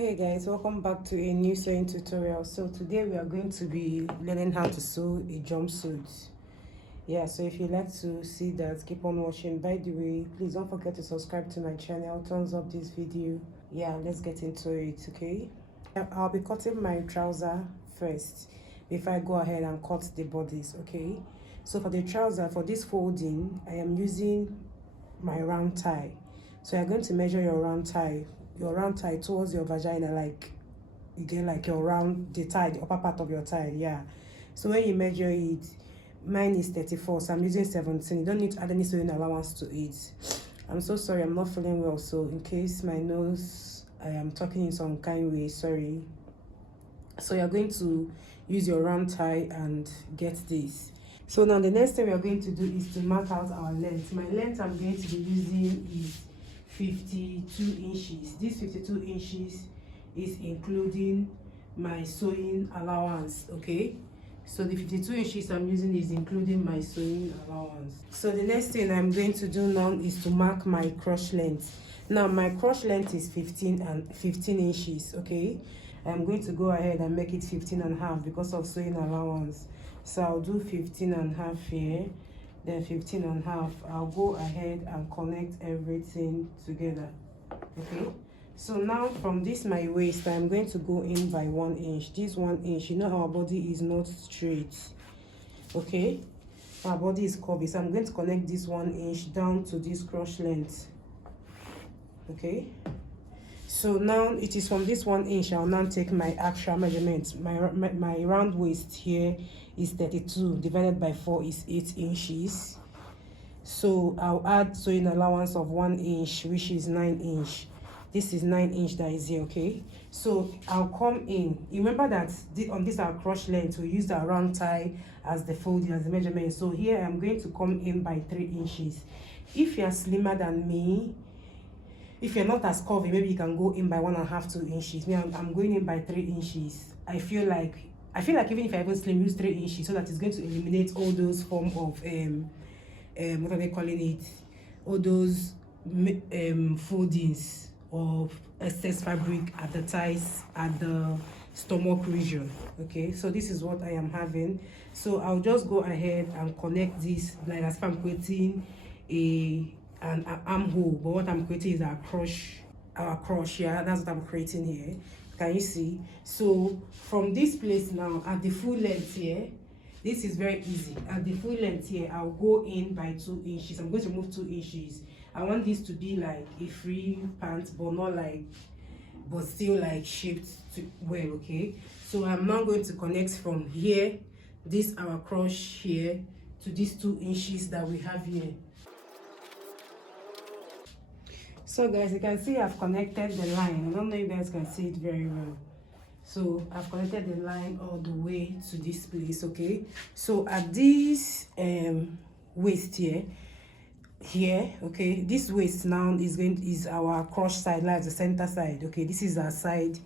Hey guys, welcome back to a new sewing tutorial. So today we are going to be learning how to sew a jumpsuit. Yeah, so if you'd like to see that, keep on watching. By the way, please don't forget to subscribe to my channel, thumbs up this video. Yeah, let's get into it. Okay, I'll be cutting my trouser first before I go ahead and cut the bodies. Okay, so for the trouser, for this folding, I am using my round tie. So you're going to measure your round tie towards your vagina, like you get like your round, the tie, the upper part of your tie. Yeah, so when you measure it, mine is 34, so I'm using 17. You don't need to add any sewing allowance to it. I'm so sorry, I'm not feeling well, so in case my nose, I am talking in some kind way, sorry. So you're going to use your round tie and get this. So now the next thing we are going to do is to mark out our length. My length I'm going to be using is 52 inches. This 52 inches is including my sewing allowance. Okay, so the 52 inches I'm using is including my sewing allowance. So the next thing I'm going to do now is to mark my crotch length. Now my crotch length is 15 inches. Okay, I'm going to go ahead and make it 15.5 because of sewing allowance. So I'll do 15.5 here, then 15.5. I'll go ahead and connect everything together. Okay, so now from this my waist, I'm going to go in by 1 inch. This 1 inch, you know our body is not straight. Okay, our body is curvy, so I'm going to connect this 1 inch down to this crotch length. Okay, so now it is from this 1 inch I'll now take my actual measurement. My round waist here is 32, divided by 4 is 8 inches. So I'll add sewing allowance of 1 inch, which is 9 inch. This is 9 inch that is here. Okay, so I'll come in. Remember that on this our crotch length we used our round tie as the folding, as the measurement. So here I'm going to come in by 3 inches. If you're slimmer than me, if you're not as curvy, maybe you can go in by 1.5 2 inches. Me, I'm going in by 3 inches. I feel like even if I even slim, use 3 inches, so that it's going to eliminate all those form of what are they calling it, all those foldings of excess fabric at the thighs, at the stomach region. Okay, so this is what I am having. So I'll just go ahead and connect this like as if I'm creating an armhole, but what I'm creating is our crotch. Yeah, that's what I'm creating here. Can you see? So from this place now, at the full length here, this is very easy. At the full length here, I'll go in by 2 inches. I'm going to remove 2 inches. I want this to be like a free pant, but still like shaped well. Okay, so I'm now going to connect from here, this our crotch here, to these 2 inches that we have here. So guys, you can see I've connected the line. I don't know if you guys can see it very well. So I've connected the line all the way to this place. Okay, so at this waist here, okay, this waist now is our crotch side, like the center side. Okay, this is our side,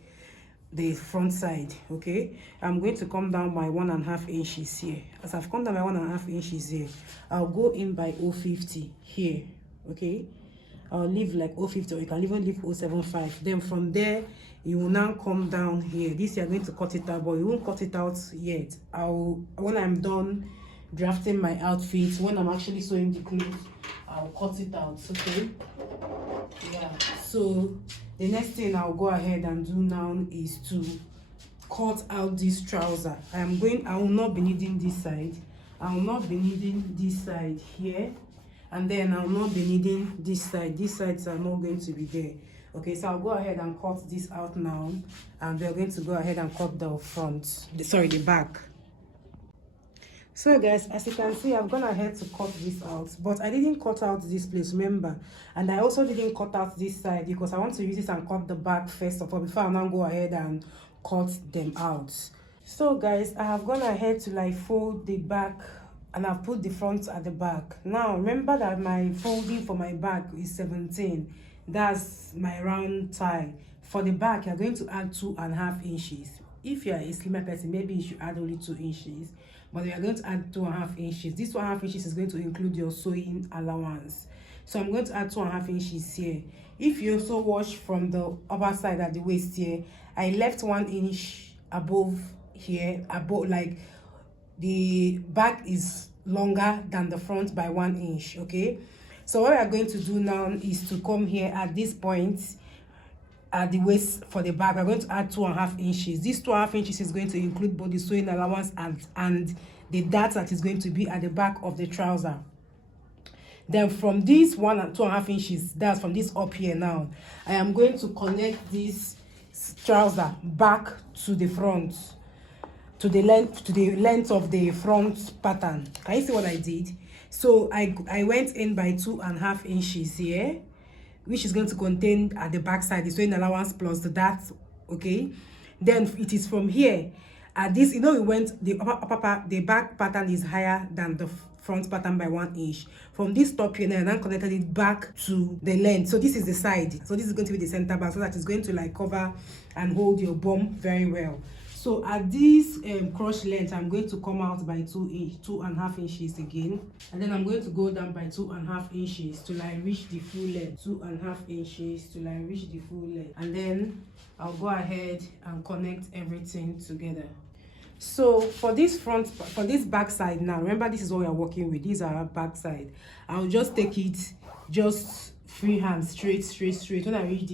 the front side. Okay, I'm going to come down by 1.5 inches here. As I've come down by 1.5 inches here, I'll go in by 0.50 here. Okay, I'll leave like 0.50, or you can even leave 0.75. Then from there you will now come down here. This you're going to cut it out, but you won't cut it out yet. When I'm done drafting my outfit, when I'm actually sewing the clothes, I'll cut it out. Okay, yeah. So the next thing I'll go ahead and do now is to cut out this trouser. I will not be needing this side. I will not be needing this side here, and then I'll not be needing this side. These sides are not going to be there. Okay, so I'll go ahead and cut this out now, and we're going to go ahead and cut the front, the back. So guys, as you can see, I've gone ahead to cut this out, but I didn't cut out this place, remember, and I also didn't cut out this side because I want to use this and cut the back first of all before I now go ahead and cut them out. So guys, I have gone ahead to like fold the back, and I've put the front at the back. Now remember that my folding for my back is 17. That's my round tie. For the back, you're going to add 2.5 inches. If you're a slimmer person, maybe you should add only 2 inches, but you're going to add 2.5 inches. This 2.5 inches is going to include your sewing allowance. So I'm going to add 2.5 inches here. If you also wash from the upper side at the waist here, I left 1 inch above here, above, like the back is longer than the front by 1 inch. Okay, so what we are going to do now is to come here at this point at the waist for the back. We're going to add 2.5 inches. This 2.5 inches is going to include both the sewing allowance and the dart that is going to be at the back of the trouser. Then from this 1 and 2.5 inches, that's from this up here now, I am going to connect this trouser back to the front, to the length of the front pattern. Can you see what I did? So I went in by 2.5 inches here, which is going to contain at the back side the sewing allowance plus the dart. Okay, then it is from here at this, you know, we went the the back pattern is higher than the front pattern by 1 inch. From this top here, and then connected it back to the length. So this is the side, so this is going to be the center back, so that is going to like cover and hold your bum very well. So at this crotch length, I'm going to come out by 2.5 inches again, and then I'm going to go down by 2.5 inches to like reach the full length. 2.5 inches to like reach the full length, and then I'll go ahead and connect everything together. So for this back side now, remember this is what we are working with. These are our back side. I'll just take it just freehand, straight. When I reach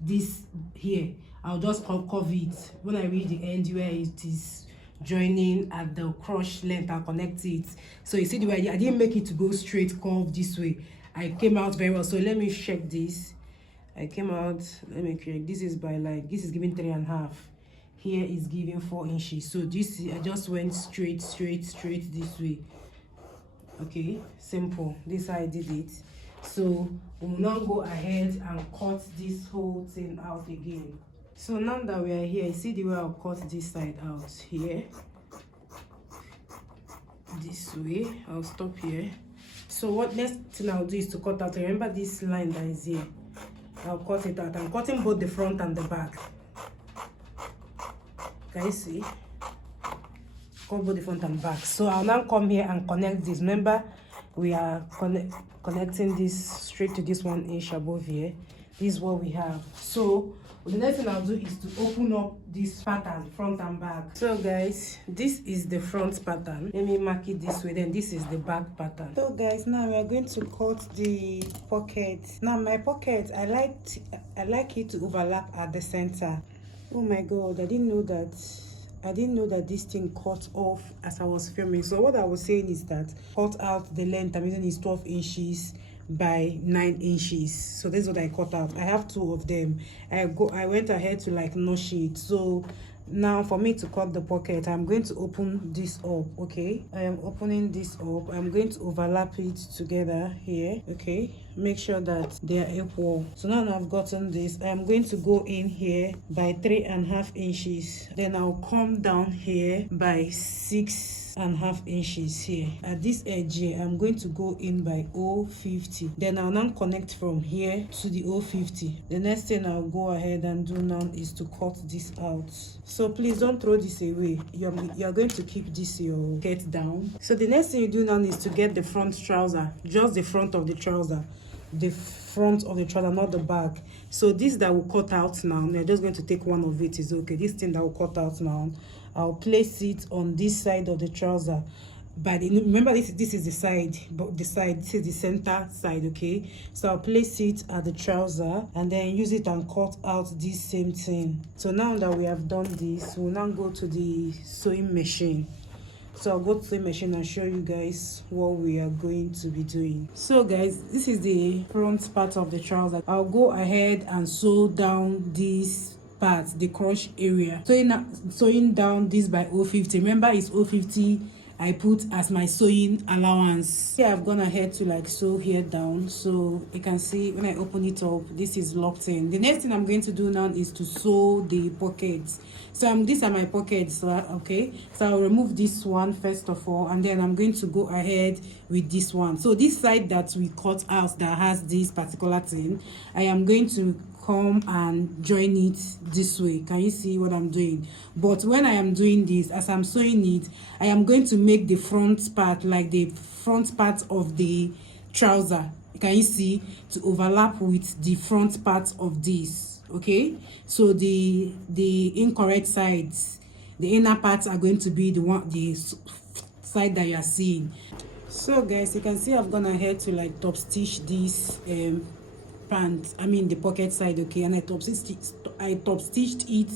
this here, I'll just curve it. When I reach the end where it is joining at the crotch length, I'll connect it. So you see the way I didn't make it to go straight curve this way. I came out very well. So let me check this. I came out, let me correct. This is by like, this is giving 3.5. Here is giving 4 inches. So this, I just went straight this way. Okay, simple. This is how I did it. So we will now go ahead and cut this whole thing out again. So now that we are here, you see the way I'll cut this side out here. This way, I'll stop here. So what next thing I'll do is to cut out. Remember this line that is here. I'll cut it out. I'm cutting both the front and the back. Can you see? Cut both the front and back. So I'll now come here and connect this. Remember, we are connecting this straight to this 1 inch above here. This is what we have. So the next thing I'll do is to open up this pattern, front and back. So guys, this is the front pattern. Let me mark it this way, then this is the back pattern. So guys, now we are going to cut the pocket. Now my pocket, I like it to overlap at the center. Oh my god, I didn't know that this thing cut off as I was filming. So what I was saying is that cut out the length I'm using is 12 inches by 9 inches. So this is what I cut out. I have 2 of them. I went ahead to like notch it. So now for me to cut the pocket, I'm going to open this up. Okay, I am opening this up. I'm going to overlap it together here. Okay, make sure that they are equal. So now I've gotten this, I'm going to go in here by 3.5 inches. Then I'll come down here by 6.5 inches here. At this edge here, I'm going to go in by 0.50. Then I'll now connect from here to the 0.50. The next thing I'll go ahead and do now is to cut this out. So please don't throw this away. You're going to keep this your get down. So the next thing you do now is to get the front trouser, just the front of the trouser. The front of the trouser, not the back. So this that will cut out now, we're just going to take one of it, is okay. This thing that will cut out now, I'll place it on this side of the trouser. But remember, this is the side, but this is the center side. Okay, so I'll place it at the trouser and then use it and cut out this same thing. So now that we have done this, we'll now go to the sewing machine. So I'll go to the machine and show you guys what we are going to be doing. So guys, this is the front part of the trouser. I'll go ahead and sew down this part, the crotch area. Sewing down this by 0.50. Remember, it's 0.50 I put as my sewing allowance. Here I've gone ahead to like sew here down, so you can see when I open it up, this is locked in. The next thing I'm going to do now is to sew the pockets. So these are my pockets. Okay, so I'll remove this one first of all, and then I'm going to go ahead with this one. So this side that we cut out that has this particular thing, I am going to come and join it this way. Can you see what I'm doing? But when I am doing this, as I'm sewing it, I am going to make the front part like the front part of the trouser. can you see, to overlap with the front part of this. Okay, so the incorrect sides, the inner parts are going to be the side that you are seeing. So guys, you can see I've gone ahead to like top stitch this pants, the pocket side. Okay, and I top stitched it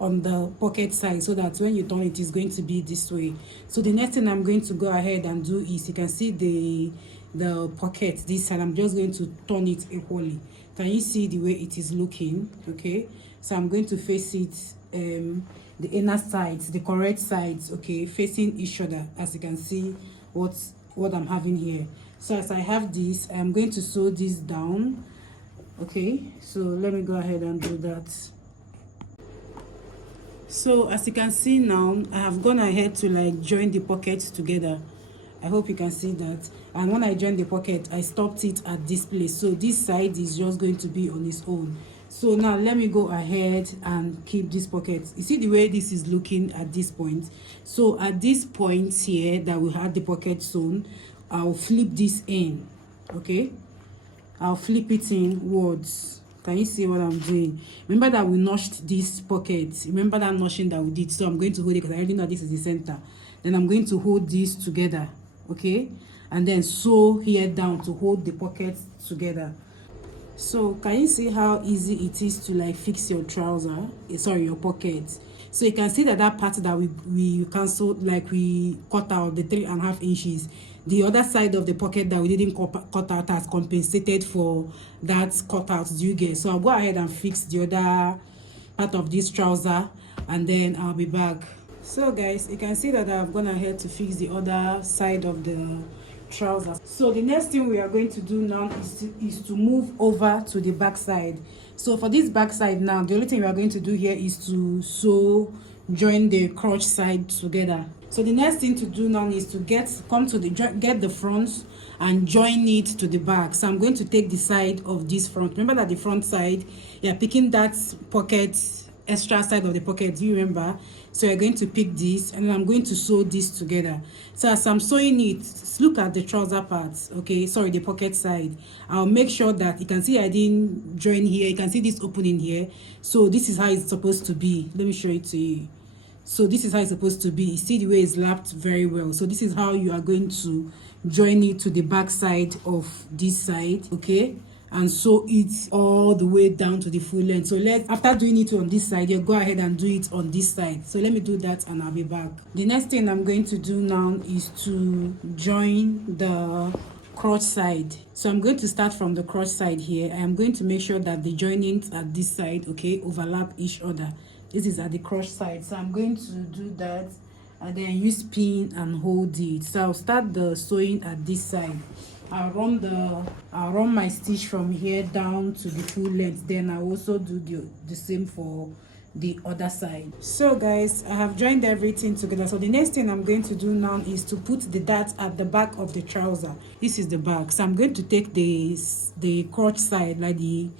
on the pocket side, so that when you turn it is going to be this way. So the next thing I'm going to go ahead and do is, you can see the pocket this side, I'm just going to turn it equally. Can you see the way it is looking? Okay, so I'm going to face it, the inner sides, the correct sides, okay, facing each other, as you can see what I'm having here. So as I have this, I'm going to sew this down. Okay, so let me go ahead and do that. So as you can see now, I have gone ahead to like join the pockets together. I hope you can see that. And when I joined the pocket, I stopped it at this place, so this side is just going to be on its own. So now let me go ahead and keep this pocket. You see the way this is looking at this point? So at this point here that we had the pocket sewn, I'll flip this in. Okay, I'll flip it inwards. Can you see what I'm doing? Remember that we notched this pocket. Remember that notching that we did? So I'm going to hold it, because I already know this is the center. Then I'm going to hold this together. Okay, and then sew here down to hold the pockets together. So can you see how easy it is to like fix your trouser, sorry, your pocket? So you can see that part that we canceled, like we cut out the 3.5 inches, the other side of the pocket that we didn't cut out has compensated for that cut out. Do you get? So I'll go ahead and fix the other part of this trouser, and then I'll be back. So guys, you can see that I've gone ahead to fix the other side of the trousers. So the next thing we are going to do now is to move over to the back side. So for this back side now, the only thing we are going to do here is to join the crotch side together. So the next thing to do now is to get the front and join it to the back. So I'm going to take the side of this front. Remember that the front side, you're picking that pocket, extra side of the pocket, do you remember? So you're going to pick this, and then I'm going to sew this together. So as I'm sewing it, look at the trouser parts, okay, sorry, the pocket side. I'll make sure that you can see I didn't join here. You can see this opening here. So this is how it's supposed to be. Let me show it to you. So this is how it's supposed to be. You see the way it's lapped very well. So this is how you are going to join it to the back side of this side, okay, and sew it all the way down to the full length. So after doing it on this side, you go ahead and do it on this side. So let me do that and I'll be back. The next thing I'm going to do now is to join the crotch side. So I'm going to start from the crotch side here. I am going to make sure that the joinings at this side, okay, overlap each other. This is at the crotch side, so I'm going to do that and then use pin and hold it. So I'll start the sewing at this side. I'll run my stitch from here down to the full length. Then I'll also do the same for the other side. So guys, I have joined everything together. So the next thing I'm going to do now is to put the dart at the back of the trouser. This is the back. So I'm going to take the crotch side, like the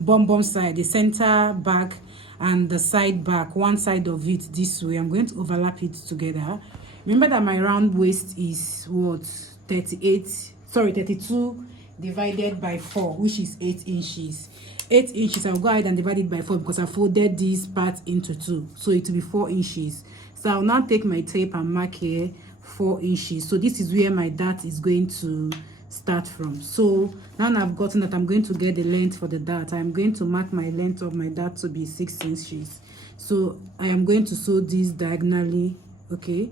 bum side, the center back and the side back, one side of it this way. I'm going to overlap it together. Remember that my round waist is what, 32 divided by 4, which is 8 inches. 8 inches, I'll go ahead and divide it by 4 because I folded this part into 2, so it will be 4 inches. So I'll now take my tape and mark here 4 inches. So this is where my dart is going to start from. So now I've gotten that, I'm going to get the length for the dart. I'm going to mark my length of my dart to be 6 inches. So I am going to sew this diagonally, okay,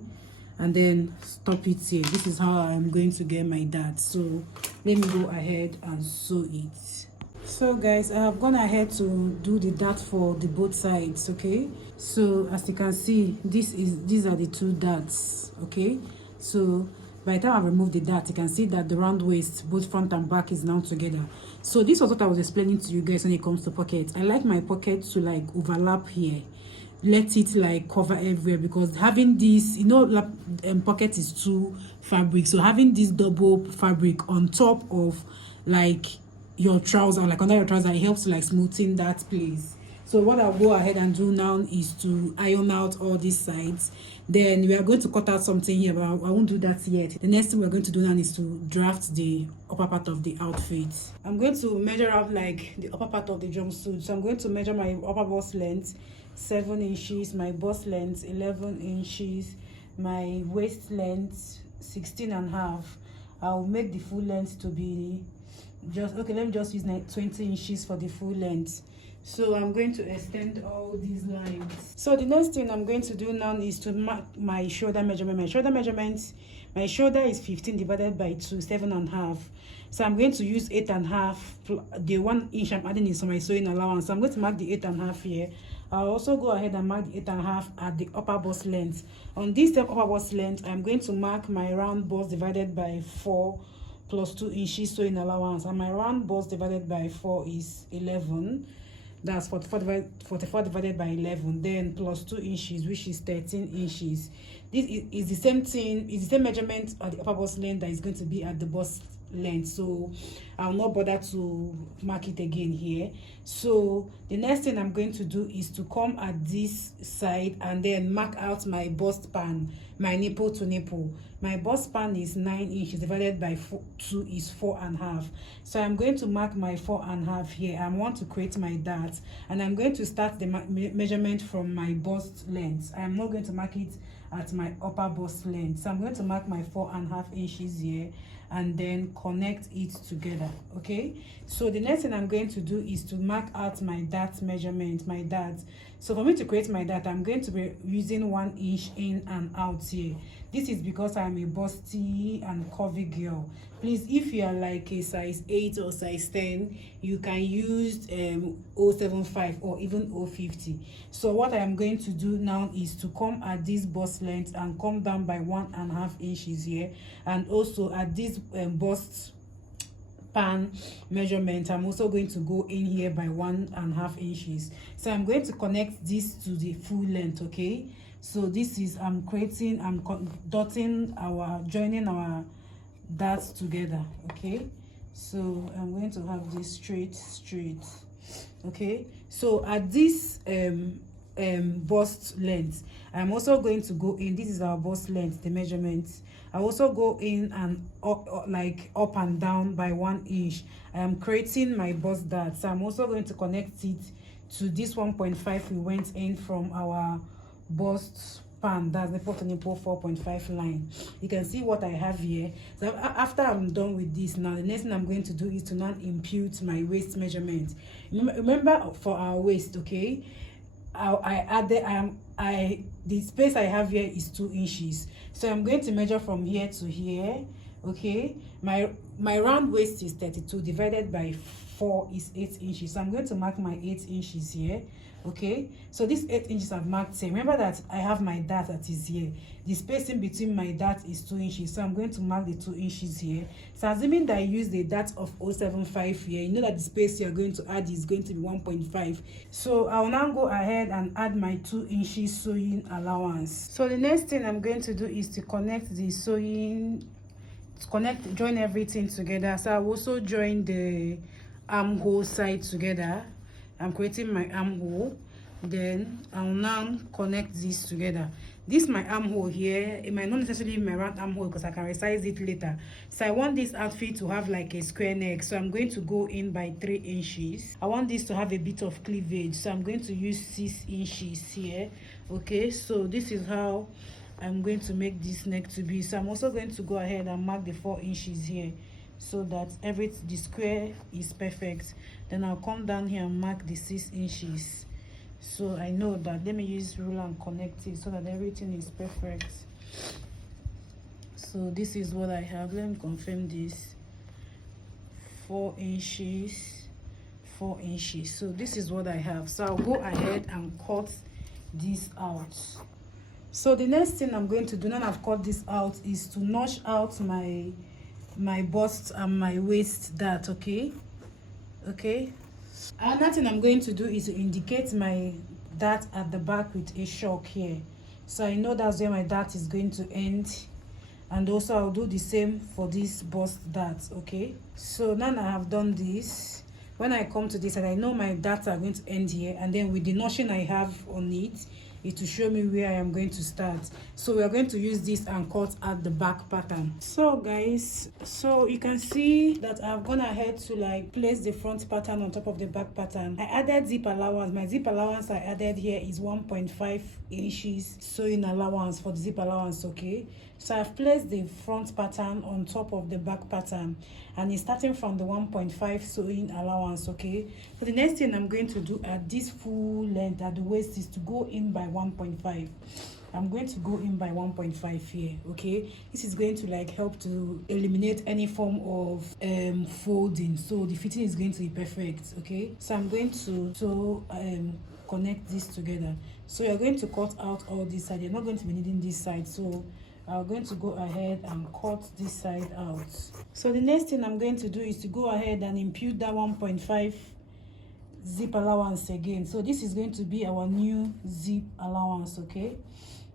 and then stop it here. This is how I'm going to get my dart. So let me go ahead and sew it. So guys, I have gone ahead to do the dart for the both sides, okay. So as you can see, these are the 2 darts, okay. So by the time I remove the dart, you can see that the round waist, both front and back, is now together. So this was what I was explaining to you guys when it comes to pockets. I like my pocket to like overlap here, let it like cover everywhere, because having this, you know, pocket is 2 fabric, so having this double fabric on top of like your trouser, like under your trouser, it helps to like smoothen that place. So what I'll go ahead and do now is to iron out all these sides. Then we are going to cut out something here, but I won't do that yet. The next thing we're going to do now is to draft the upper part of the outfit. I'm going to measure out like the upper part of the jumpsuit. So I'm going to measure my upper bust length 7 inches, my bust length 11 inches, my waist length 16.5. I'll make the full length to be just okay. Let me just use 20 inches for the full length. So I'm going to extend all these lines. So the next thing I'm going to do now is to mark my shoulder measurement. My shoulder is 15 divided by 2, 7.5. So I'm going to use 8.5. The 1 inch I'm adding is for my sewing allowance. So I'm going to mark the 8.5 here. I'll also go ahead and mark the 8.5 at the upper bust length. On this same upper bust length, I'm going to mark my round bust divided by 4 plus 2 inches sewing allowance. And my round bust divided by 4 is 11. That's 44 divided by 11, then plus 2 inches, which is 13 inches. This is the same thing, it's the same measurement at the upper bust length that is going to be at the bust length. So I'll not bother to mark it again here. So the next thing I'm going to do is to come at this side and then mark out my bust span, my nipple to nipple. My bust span is 9 inches divided by 2 is 4.5. So I'm going to mark my 4.5 here. I want to create my dart, and I'm going to start the measurement from my bust length. I am not going to mark it at my upper bust length. So I'm going to mark my 4.5 inches here and then connect it together. Okay, so the next thing I'm going to do is to mark out my dart measurement, my dart. So for me to create my dart, I'm going to be using 1 inch in and out here. This is because I'm a busty and curvy girl. Please, if you are like a size 8 or size 10, you can use 075 or even 050. So what I am going to do now is to come at this bust length and come down by 1.5 inches here, and also at this bust pan measurement, I'm also going to go in here by 1.5 inches. So I'm going to connect this to the full length. Okay, so this is I'm joining our darts together. Okay, so I'm going to have this straight. Okay, so at this bust length, I'm also going to go in. This is our bust length, the measurement. I also go in and up and down by 1 inch. I am creating my bust dart. So I'm also going to connect it to this 1.5 we went in from our bust pan. That's the nipple 4.5 line. You can see what I have here. So after I'm done with this, now the next thing I'm going to do is to now impute my waist measurement. Remember for our waist, okay, the space I have here is 2 inches. So I'm going to measure from here to here. Okay, my round waist is 32 divided by 4 is 8 inches. So I'm going to mark my 8 inches here. Okay, so this 8 inches I've marked here. Remember that I have my dart that is here. The spacing between my dart is 2 inches. So I'm going to mark the 2 inches here. So assuming that I use the dart of 075 here, you know that the space you're going to add is going to be 1.5. So I'll now go ahead and add my 2 inches sewing allowance. So the next thing I'm going to do is to connect the join everything together. So I'll also join the armhole side together. I'm creating my armhole, then I'll now connect this together. This my armhole here. It might not necessarily be my round armhole because I can resize it later. So I want this outfit to have like a square neck, so I'm going to go in by 3 inches. I want this to have a bit of cleavage, so I'm going to use 6 inches here. Okay, so this is how I'm going to make this neck to be. So I'm also going to go ahead and mark the 4 inches here, so that the square is perfect. Then I'll come down here and mark the 6 inches. So I know that. Let me use ruler and connect it so that everything is perfect. So this is what I have. Let me confirm this. 4 inches, 4 inches. So this is what I have. So I'll go ahead and cut this out. So the next thing I'm going to do now I've cut this out is to notch out my bust and my waist dart. Okay, another thing I'm going to do is to indicate my dart at the back with a chalk here, so I know that's where my dart is going to end. And also I'll do the same for this bust dart. Okay, so now I have done this, when I come to this and I know my darts are going to end here, and then with the notching I have on it, it will show me where I am going to start. So we are going to use this and cut at the back pattern. So guys, so you can see that I've gone ahead to like place the front pattern on top of the back pattern. I added zip allowance. My zip allowance I added here is 1.5 inches sewing allowance for the zip allowance. Okay, so I've placed the front pattern on top of the back pattern, and it's starting from the 1.5 sewing allowance. Okay, so the next thing I'm going to do at this full length at the waist is to go in by 1.5. I'm going to go in by 1.5 here. Okay, this is going to like help to eliminate any form of folding, so the fitting is going to be perfect. Okay, so I'm going to connect this together. So you're going to cut out all this side. You're not going to be needing this side, so I'm going to go ahead and cut this side out. So the next thing I'm going to do is to go ahead and impute that 1.5 zip allowance again. So this is going to be our new zip allowance. Okay,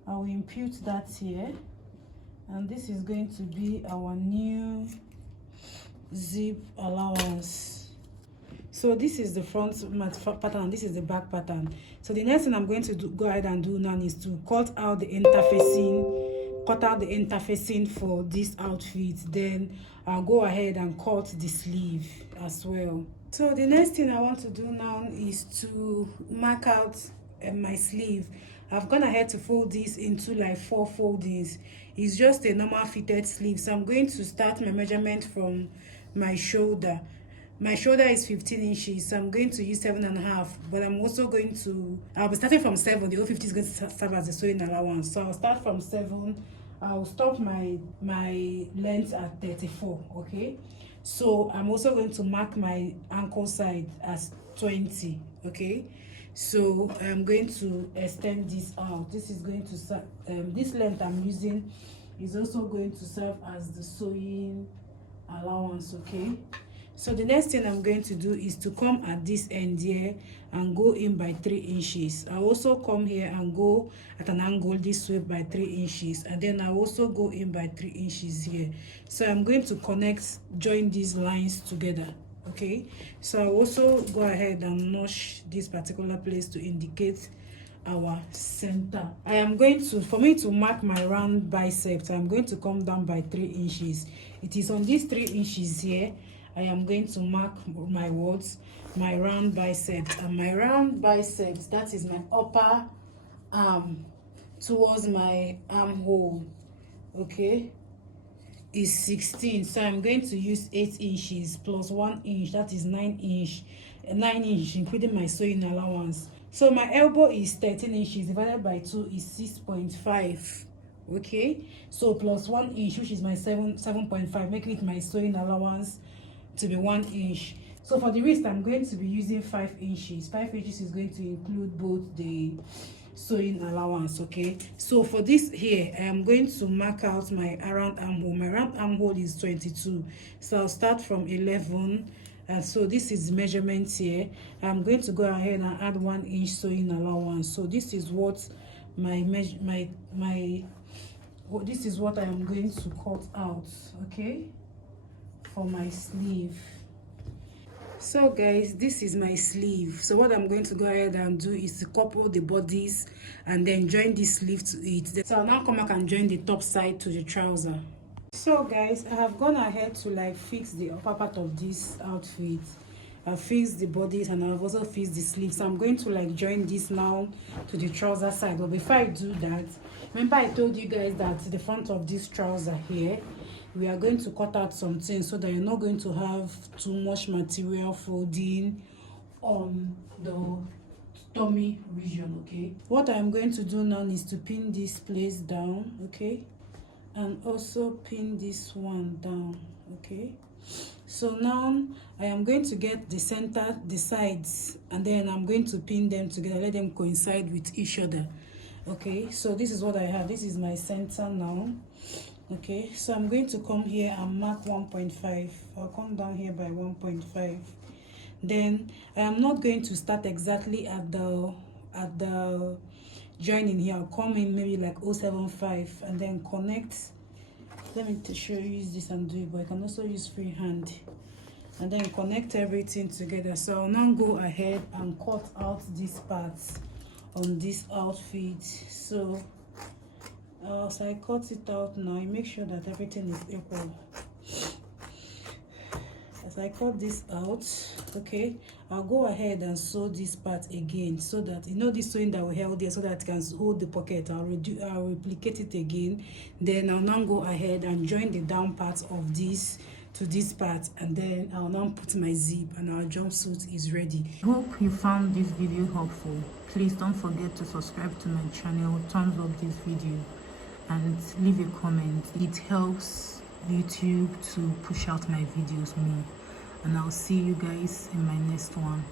I will impute that here, and this is going to be our new zip allowance. So this is the front pattern and this is the back pattern. So the next thing I'm going to go ahead and do now is to cut out the interfacing for this outfit. Then I'll go ahead and cut the sleeve as well. So the next thing I want to do now is to mark out my sleeve. I've gone ahead to fold this into like 4 foldings. It's just a normal fitted sleeve, so I'm going to start my measurement from my shoulder. My shoulder is 15 inches, so I'm going to use 7.5, but I'll be starting from 7. The whole 50 is going to serve as a sewing allowance. So I'll start from 7. I'll stop my length at 34. Okay, so I'm also going to mark my ankle side as 20. Okay, so I'm going to extend this out. This is going to serve, this length I'm using is also going to serve as the sewing allowance. Okay, so the next thing I'm going to do is to come at this end here and go in by 3 inches. I'll also come here and go at an angle this way by 3 inches, and then I'll also go in by 3 inches here. So I'm going to join these lines together. Okay, so I'll also go ahead and notch this particular place to indicate our center. I am going to, for me to mark my round biceps, I'm going to come down by 3 inches. It is on these 3 inches here I am going to mark my round biceps. And my round biceps, that is my upper arm towards my armhole. Okay, is 16. So I'm going to use 8 inches plus 1 inch, that is 9 inch, including my sewing allowance. So my elbow is 13 inches divided by 2 is 6.5. Okay, so plus 1 inch, which is my 7.5, making it my sewing allowance to be 1 inch. So for the wrist, I'm going to be using 5 inches. 5 inches is going to include both the sewing allowance. Okay, so for this here, I am going to mark out my round armhole. My round armhole is 22, so I'll start from 11. And so this is measurement here. I'm going to go ahead and add 1 inch sewing allowance. So this is what this is what I am going to cut out. Okay, for my sleeve. So guys, this is my sleeve. So what I'm going to go ahead and do is to couple the bodies and then join this sleeve to it. So I'll now come back and join the top side to the trouser. So guys, I have gone ahead to like fix the upper part of this outfit. I've fixed the bodies and I've also fixed the sleeves. So I'm going to like join this now to the trouser side. But before I do that, remember I told you guys that the front of this trouser here, we are going to cut out something so that you're not going to have too much material folding on the tummy region. Okay, what I'm going to do now is to pin this place down. Okay, and also pin this one down. Okay, so now I am going to get the center, the sides, and then I'm going to pin them together, let them coincide with each other. Okay, so this is what I have. This is my center now. Okay, so I'm going to come here and mark 1.5. I'll come down here by 1.5. Then I am not going to start exactly at the joining here. I'll come in maybe like 0.75 and then connect. Let me show you, use this and do it, but I can also use free hand. and then connect everything together. So I'll now go ahead and cut out these parts on this outfit. So as I cut it out now, I make sure that everything is equal. As I cut this out, okay, I'll go ahead and sew this part again, so that, you know, this sewing that we held there, so that it can hold the pocket. I'll replicate it again. Then I'll now go ahead and join the down part of this to this part, and then I'll now put my zip, and our jumpsuit is ready. Hope you found this video helpful. Please don't forget to subscribe to my channel, thumbs up this video, and leave a comment. It helps YouTube to push out my videos more. And I'll see you guys in my next one.